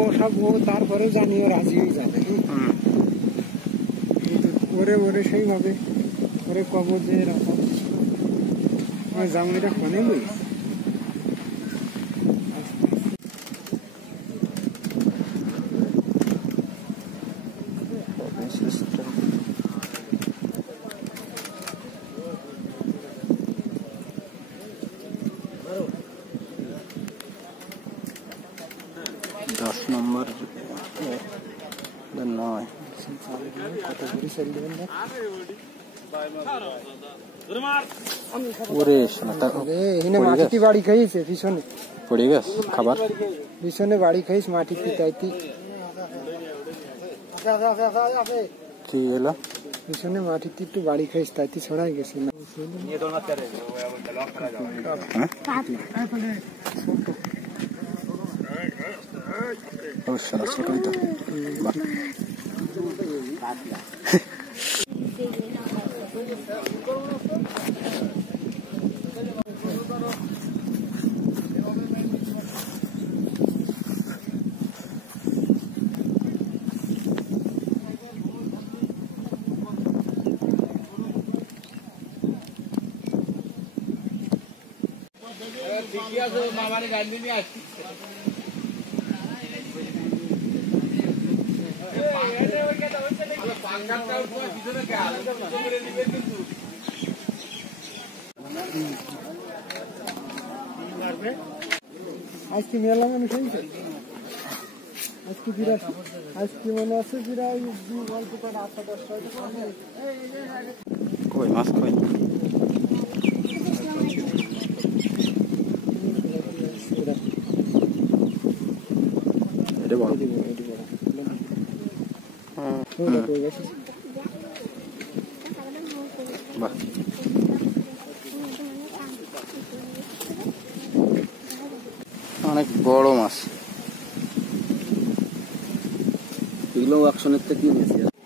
ও সব ও তারপরেও জানিও রাজি হয়ে যাবে। ওরে ওরে সেইভাবে ওরে কব যে এরকম জামাইটা ফোনে লই दस नंबर नय মাটি বাড়ি খাইছে পিছনে পড়ে গেছে খাবার পিছনে বাড়ি খাইস মাটি পিটাইতি কি এলো পিছনে মাটি একটু বাড়ি খাইস তাইতি ছড়াই গেছে না অবশ্যই ছোটই তো মামারে গাড়ি নিয়ে আসছি আজকে মেলা মানুষ হয়েছে আজকে বিরাট আজকে মনে আছে বিরাট অল্প করে 8-10টা কই মাছ কই অনেক বড় মাছ এগুলো অ্যাকশনের থেকে নিয়েছি।